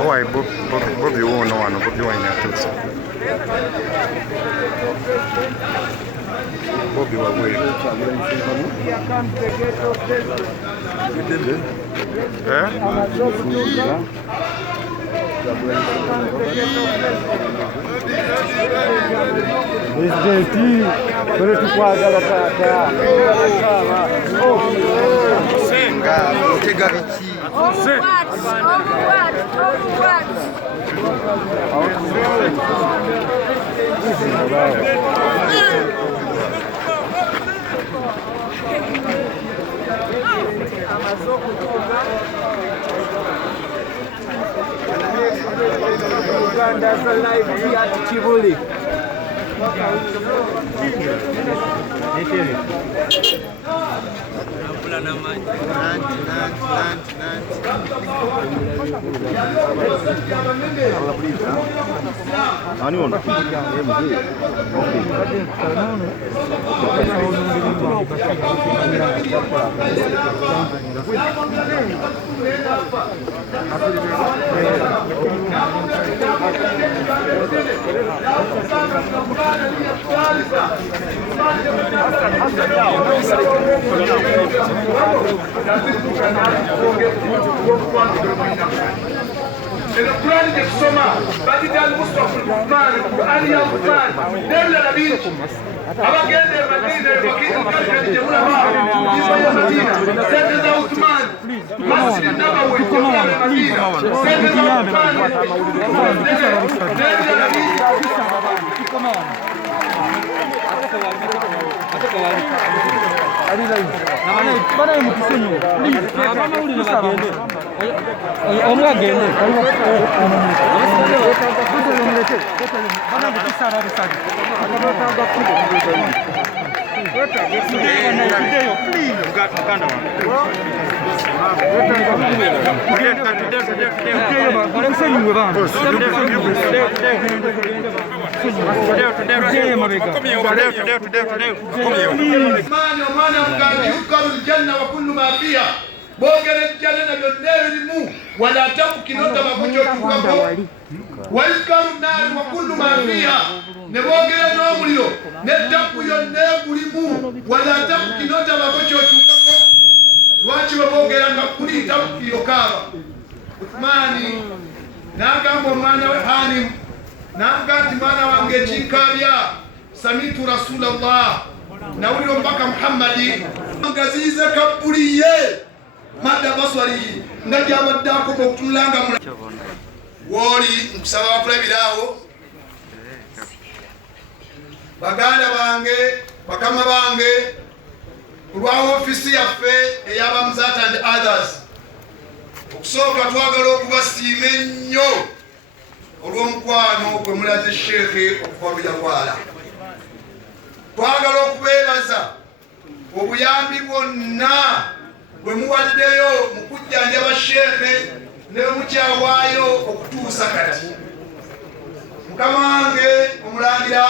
Why Bobby won't know Bobby wine at all. Bobby was waiting. That's a live here at Chivuli. القرآن يقسمه بعد المصطفى الرحمن القرآن يا الرحمن دل نبي أبا قال المدينة الفقير قال الجمهور ما يسوي المدينة سيدنا عثمان مسجد النبوي جمهور المدينة سيدنا عثمان دل نبي Bana mukisenyo abama uli bagende onu agende bana mukisara bisagi ومانا مقال يذكر الجنة وكل ما فيها بوغر الجنة بالنار ولا تبكي نوتا مفجو تكبو ويذكر النار وكل ما فيها نبوغر نومريو نتبكو ينار ولا تبكي نوتا مفجو تكبو lwaki babogera nga kulita yokaba Uthmani nagamba omwana we Hanim nanga nti mwana wange ekinkabya samitu Rasulallah nawulira omubaka Muhammadi ngaziyize kabuliye madda baswali nga gyabaddako okutulanga woli nkusaba bakulabiraawo baganda bange bakama bange kulwa ofisi yaffe ey'Abamuzat and others okusooka twagala okubasiima ennyo olw'omukwano gwe mulaze sheekhe okuva Luyakwala. Twagala okubeebaza obuyambi bwonna bwe muwaddeyo mu kujjanjaba sheekhe ne bwe mukyawaayo okutuusa kati. Mukama wange omulangira